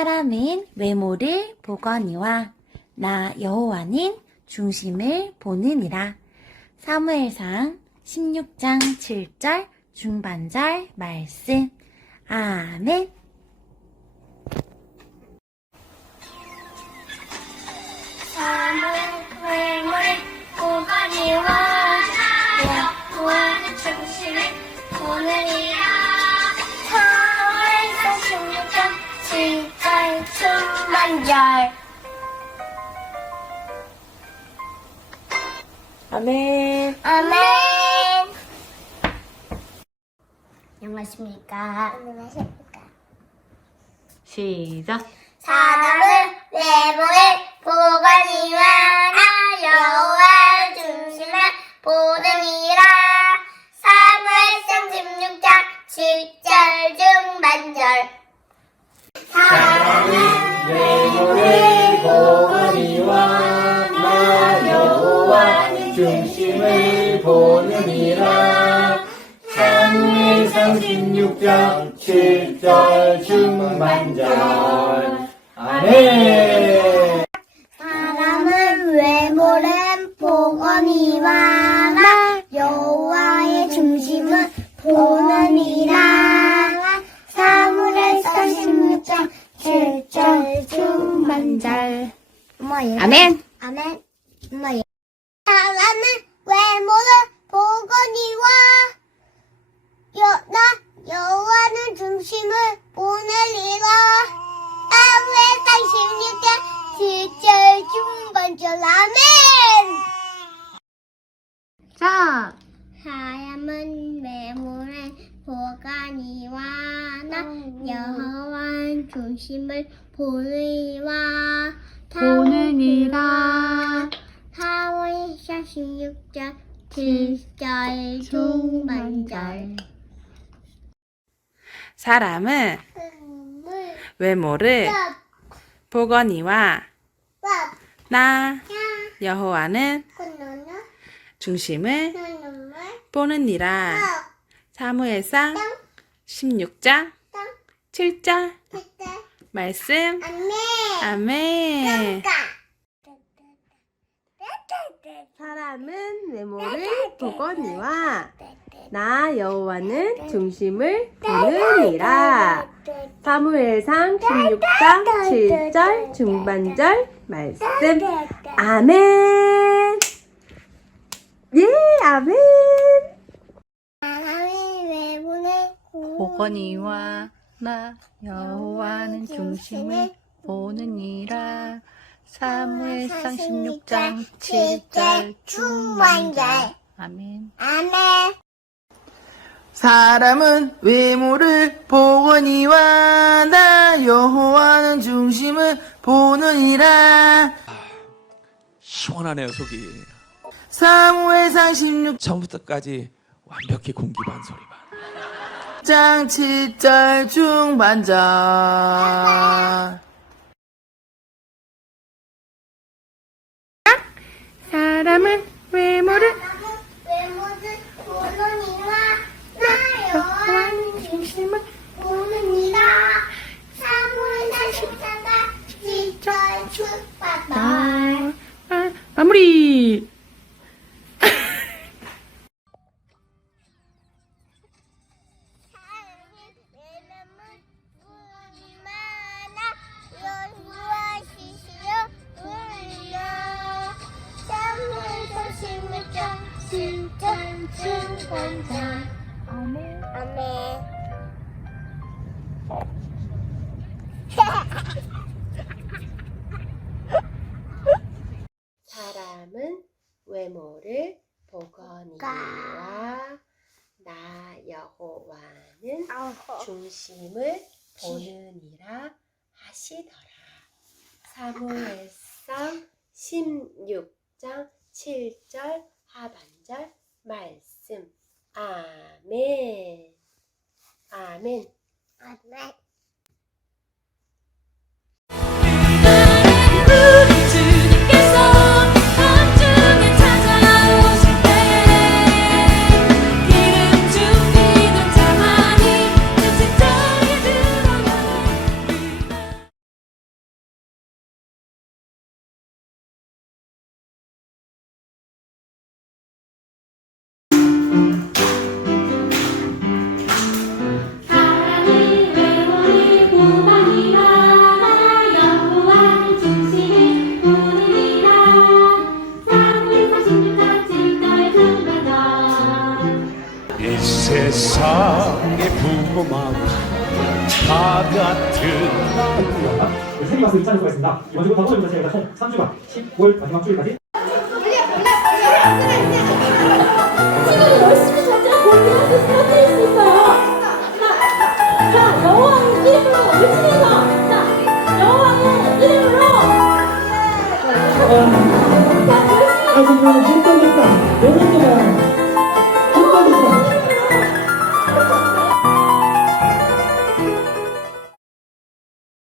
사람은 외모를 보거니와 나 여호와는 중심을 보느니라. 사무엘상 16장 7절 중반절 말씀. 아멘. 중반절 아멘. 아멘. 안녕하십니까? 안녕하십니까? 시작. 사람은 나 여호와 16장 7절 중반절. 아멘. 사람은 외모를 보거니와 나 여호와의 중심을 보느니라. 사무엘상 16장 7절 중반절. 아멘. 아멘 엄마 사람은 외모를 보거니와 여, 나 여호와는 중심을 보내리라 사무엘상 16장 7절 중반절 아멘 자, 사람은 외모를 보거니와 나 여호와는 중심을 보느니와 보느니라. 사무엘상 16장 7절 중반절 사람은 외모를 보거니와 나 여호와는 중심을 보느니라. 사무엘상 16장 7절 말씀. 아멘. 사람은 외모를 보거니와 나 여호와는 중심을 보느니라. 사무엘상 16장 7절 중반절 말씀. 아멘. 예, 아멘. 보거니와 나 여호와는 중심을 보느니라 사무엘상 16장 7절 중반절 아멘 아멘 사람은 외모를 보거니와 나 여호와는 중심을 보느니라. 시원하네요 속이. 사무엘상 16장 처음부터까지 완벽히 공기 반소리만 7절 중반절. 사람은 외모를 외모를 나 중심을 보느니라 사무엘상 14장 7절 중반절 아, 아, 마무리. 아멘. 아멘. 사람은 외모를 보거니와 나 여호와는 중심을 보느니라 하시더라. 사무엘상 16장 7절 하반절 말씀. 아멘. 아멘. 부모만 다 같은 수가 있습니다. 이번 주부터 총 3주간 10월 마지막 주일까지 지금 열심히 잘 공부할 수 있어요. 할수 있어요. 자, 자, 여호와의 이름으로 외치면서 자, 여호와의 이름으로 자, 열심히